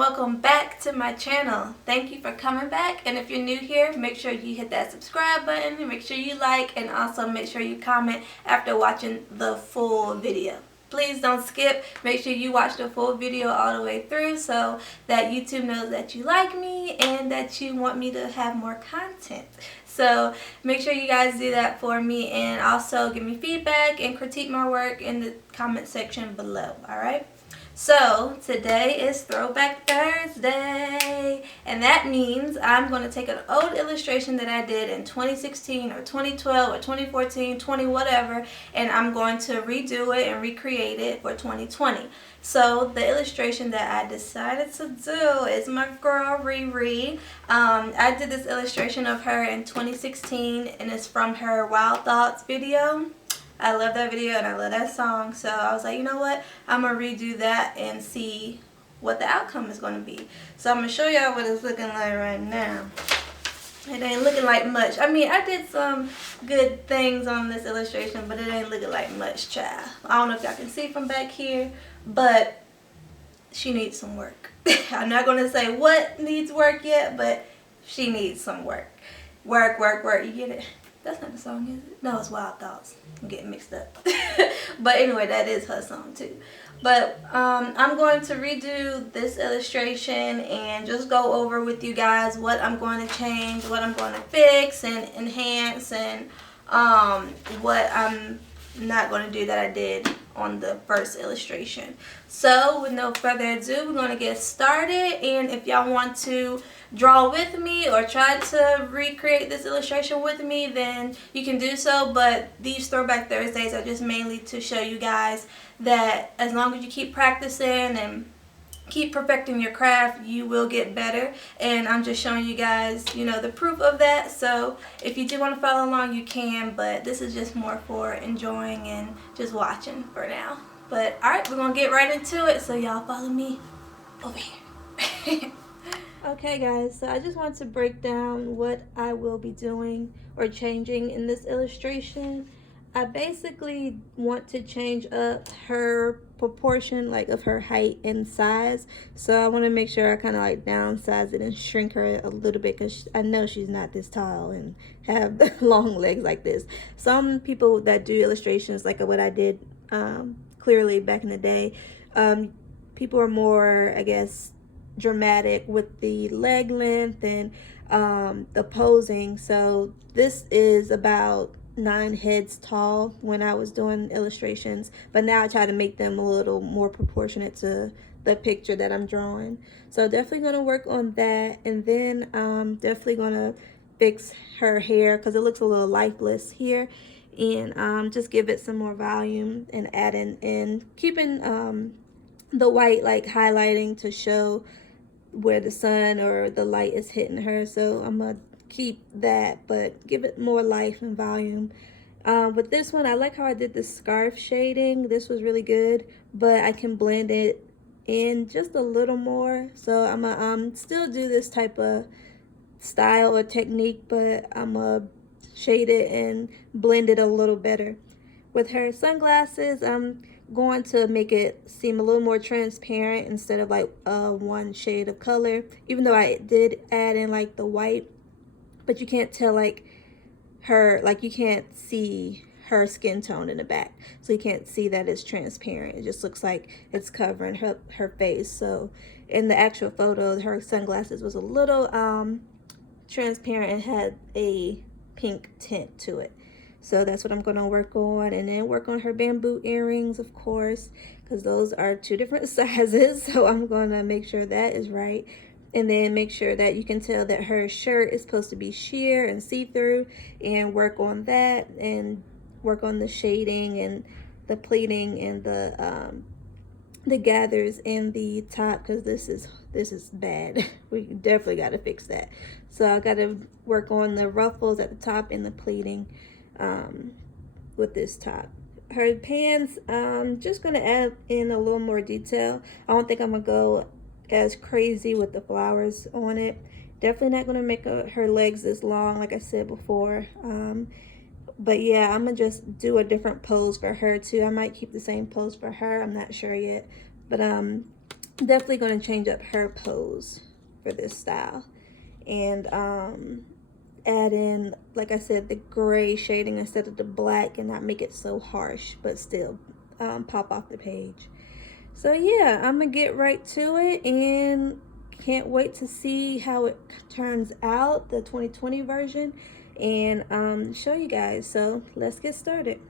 welcome back to my channel. Thank you for coming back, and if you're new here, make sure you hit that subscribe button and make sure you like, and also make sure you comment after watching the full video. Please don't skip. Make sure you watch the full video all the way through so that YouTube knows that you like me and that you want me to have more content. So make sure you guys do that for me, and also give me feedback and critique my work in the comment section below. Alright? So today is Throwback Thursday, and that means I'm going to take an old illustration that I did in 2016 or 2012 or 2014, 20 whatever, and I'm going to redo it and recreate it for 2020. So the illustration that I decided to do is my girl Riri. I did this illustration of her in 2016, and it's from her Wild Thoughts video. I love that video and I love that song, so I was like, you know what, I'm going to redo that and see what the outcome is going to be. So I'm going to show y'all what it's looking like right now. It ain't looking like much. I mean, I did some good things on this illustration, but it ain't looking like much, child. I don't know if y'all can see from back here, but she needs some work. I'm not going to say what needs work yet, but she needs some work. Work, work, work. You get it? That's not the song, is it? No, it's Wild Thoughts. I'm getting mixed up. But anyway, that is her song too. But I'm going to redo this illustration and just go over with you guys what I'm going to change, what I'm going to fix and enhance, and what I'm not going to do that I did on the first illustration. So with no further ado, we're going to get started, and if y'all want to draw with me or try to recreate this illustration with me, then you can do so. But these Throwback Thursdays are just mainly to show you guys that as long as you keep practicing and keep perfecting your craft, you will get better. And I'm just showing you guys, you know, the proof of that. So if you do want to follow along, you can, but this is just more for enjoying and just watching for now. But alright, we're gonna get right into it, so y'all follow me over here. Okay guys, so I just wanted to break down what I will be doing or changing in this illustration. I basically want to change up her proportion, like of her height and size. So I want to make sure I kind of like downsize it and shrink her a little bit, because I know she's not this tall and have long legs like this. Some people that do illustrations like what I did clearly back in the day, people are more, I guess, dramatic with the leg length and the posing. So this is about 9 heads tall when I was doing illustrations, but now I try to make them a little more proportionate to the picture that I'm drawing. So definitely going to work on that, and then definitely going to fix her hair because it looks a little lifeless here, and just give it some more volume and adding and keeping the white like highlighting to show where the sun or the light is hitting her. So I'm gonna keep that, but give it more life and volume. With this one, I like how I did the scarf shading. This was really good, but I can blend it in just a little more. So I'm gonna still do this type of style or technique, but I'm gonna shade it and blend it a little better. With her sunglasses, I'm going to make it seem a little more transparent instead of like one shade of color, even though I did add in like the white, but you can't tell like her, like you can't see her skin tone in the back, so you can't see that it's transparent. It just looks like it's covering her face. So in the actual photo, her sunglasses was a little transparent and had a pink tint to it. So that's what I'm going to work on, and then work on her bamboo earrings, of course, because those are 2 different sizes. So I'm going to make sure that is right, and then make sure that you can tell that her shirt is supposed to be sheer and see-through, and work on that, and work on the shading and the pleating and the gathers in the top, because this is bad. We definitely got to fix that. So I got to work on the ruffles at the top and the pleating with this top. Her pants, just gonna add in a little more detail. I don't think I'm gonna go as crazy with the flowers on it. Definitely not gonna make her legs as long, like I said before. But yeah, I'm gonna just do a different pose for her too. I might keep the same pose for her, I'm not sure yet. But Definitely going to change up her pose for this style. And add in, like I said, the gray shading instead of the black, and not make it so harsh, but still pop off the page. So yeah, I'm gonna get right to it, and can't wait to see how it turns out, the 2020 version, and show you guys. So let's get started.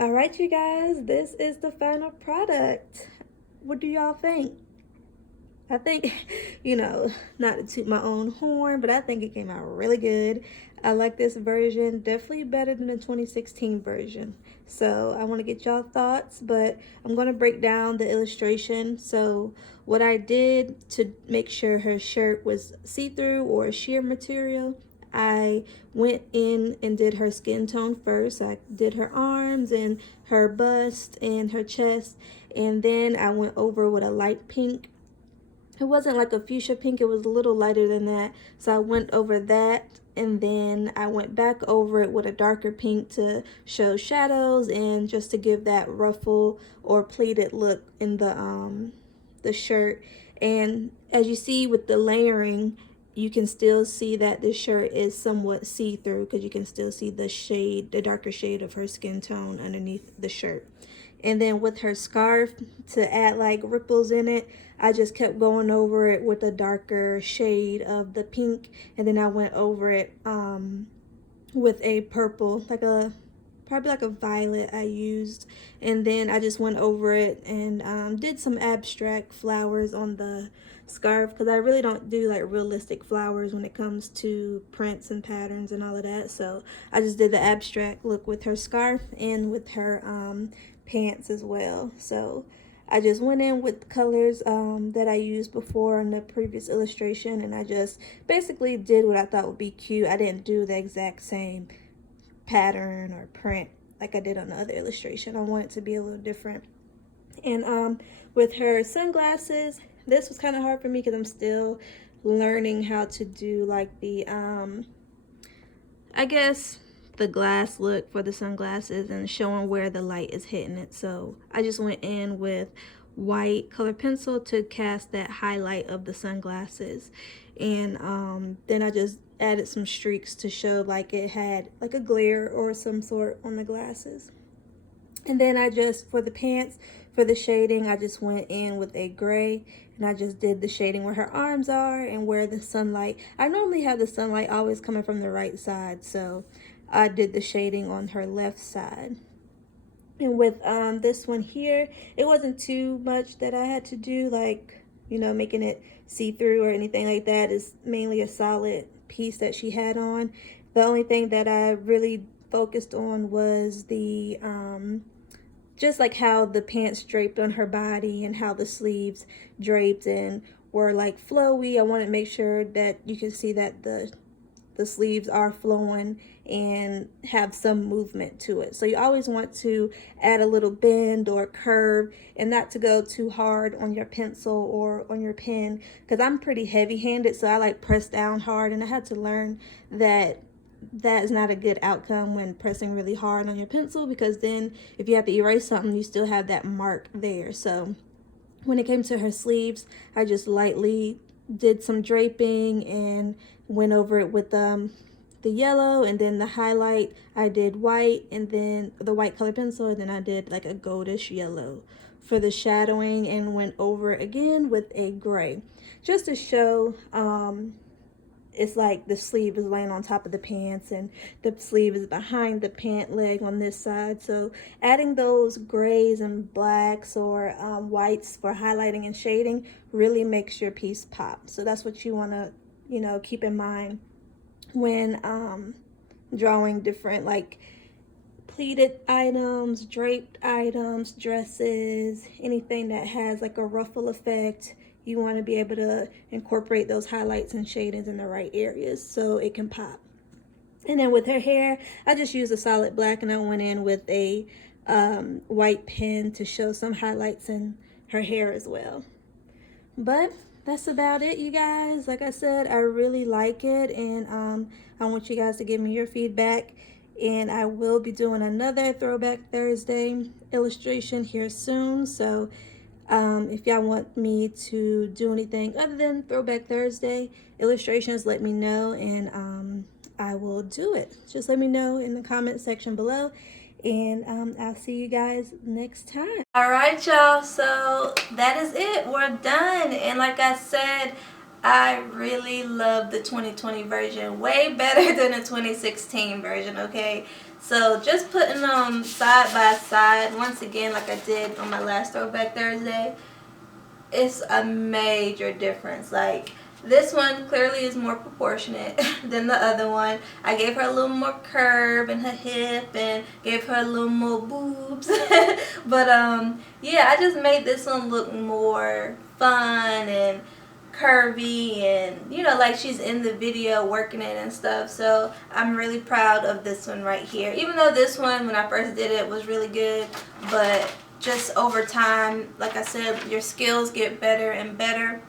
Alright, you guys, this is the final product. What do y'all think? I think, not to toot my own horn, but I think it came out really good. I like this version, definitely better than the 2016 version. So I want to get y'all thoughts, but I'm going to break down the illustration. So what I did to make sure her shirt was see-through or sheer material, I went in and did her skin tone first. I did her arms and her bust and her chest, and then I went over with a light pink. It wasn't like a fuchsia pink, it was a little lighter than that. So I went over that, and then I went back over it with a darker pink to show shadows and just to give that ruffle or pleated look in the shirt. And as you see with the layering, you can still see that the shirt is somewhat see-through because you can still see the shade, the darker shade of her skin tone underneath the shirt. And then with her scarf, to add like ripples in it, I just kept going over it with a darker shade of the pink, and then I went over it with a purple, probably like a violet I used, and then I just went over it and did some abstract flowers on the scarf because I really don't do like realistic flowers when it comes to prints and patterns and all of that. So I just did the abstract look with her scarf and with her pants as well. So I just went in with colors that I used before in the previous illustration, and I just basically did what I thought would be cute. I didn't do the exact same pattern or print like I did on the other illustration. I want it to be a little different. And with her sunglasses, this was kind of hard for me because I'm still learning how to do like the I guess the glass look for the sunglasses and showing where the light is hitting it. So I just went in with white color pencil to cast that highlight of the sunglasses, and then I just added some streaks to show like it had like a glare or some sort on the glasses. And then I just, for the pants, for the shading, I just went in with a gray, and I just did the shading where her arms are and where the sunlight, I normally have the sunlight always coming from the right side, so I did the shading on her left side. And with this one here, it wasn't too much that I had to do, like, making it see-through or anything like that. It's mainly a solid piece that she had on. The only thing that I really focused on was the just like how the pants draped on her body and how the sleeves draped and were like flowy. I wanted to make sure that you can see that the the sleeves are flowing and have some movement to it. So you always want to add a little bend or curve, and not to go too hard on your pencil or on your pen, because I'm pretty heavy-handed, so I like press down hard, and I had to learn that that is not a good outcome when pressing really hard on your pencil, because then if you have to erase something, you still have that mark there. So when it came to her sleeves, I just lightly did some draping and went over it with the yellow, and then the highlight I did white, and then the white color pencil, and then I did like a goldish yellow for the shadowing, and went over it again with a gray, just to show it's like the sleeve is laying on top of the pants and the sleeve is behind the pant leg on this side. So adding those grays and blacks or whites for highlighting and shading really makes your piece pop. So that's what you want to, you know, keep in mind when drawing different like pleated items, draped items, dresses, anything that has like a ruffle effect. You want to be able to incorporate those highlights and shadings in the right areas so it can pop. And then with her hair, I just used a solid black, and I went in with a white pen to show some highlights in her hair as well. But that's about it, you guys. Like I said, I really like it, and I want you guys to give me your feedback. And I will be doing another Throwback Thursday illustration here soon. So if y'all want me to do anything other than Throwback Thursday illustrations, let me know, and I will do it. Just let me know in the comment section below, and I'll see you guys next time. All right, y'all, so that is it. We're done. And like I said, I really love the 2020 version way better than the 2016 version, okay? So just putting them side by side, once again, like I did on my last Throwback Thursday, it's a major difference. Like, this one clearly is more proportionate than the other one. I gave her a little more curve in her hip and gave her a little more boobs. But yeah, I just made this one look more fun and curvy, and you know, like she's in the video working it and stuff. So I'm really proud of this one right here, even though this one when I first did it was really good, but just over time, like I said, your skills get better and better,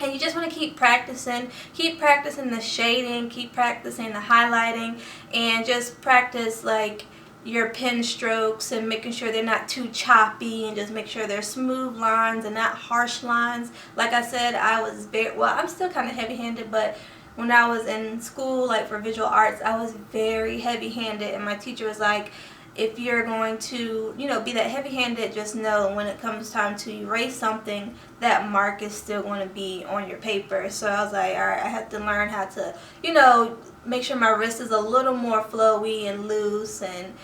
and you just want to keep practicing the shading, keep practicing the highlighting, and just practice like your pen strokes and making sure they're not too choppy, and just make sure they're smooth lines and not harsh lines. Like I said, I was I'm still kind of heavy-handed, but when I was in school, like for visual arts, I was very heavy-handed, and my teacher was like, if you're going to, you know, be that heavy-handed, just know when it comes time to erase something, that mark is still going to be on your paper. So I was like, all right, I have to learn how to, you know, make sure my wrist is a little more flowy and loose, and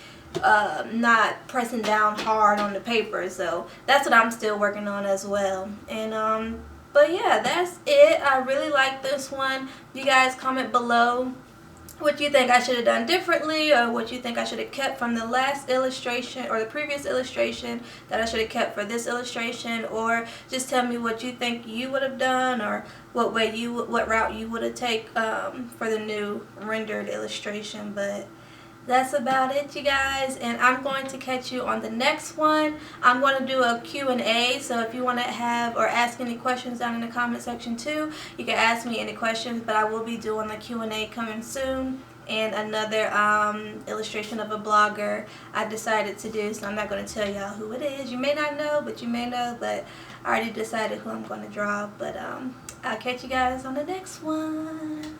not pressing down hard on the paper. So that's what I'm still working on as well. And but yeah, that's it. I really like this one. You guys comment below what you think I should have done differently, or what you think I should have kept from the last illustration or the previous illustration that I should have kept for this illustration, or just tell me what you think you would have done, or what route you would have taken for the new rendered illustration. But that's about it, you guys, and I'm going to catch you on the next one. I'm going to do a Q&A, so if you want to have or ask any questions down in the comment section too, you can ask me any questions. But I will be doing the Q&A coming soon, and another illustration of a blogger I decided to do, so I'm not going to tell y'all who it is. You may not know, but you may know. But I already decided who I'm going to draw. But I'll catch you guys on the next one.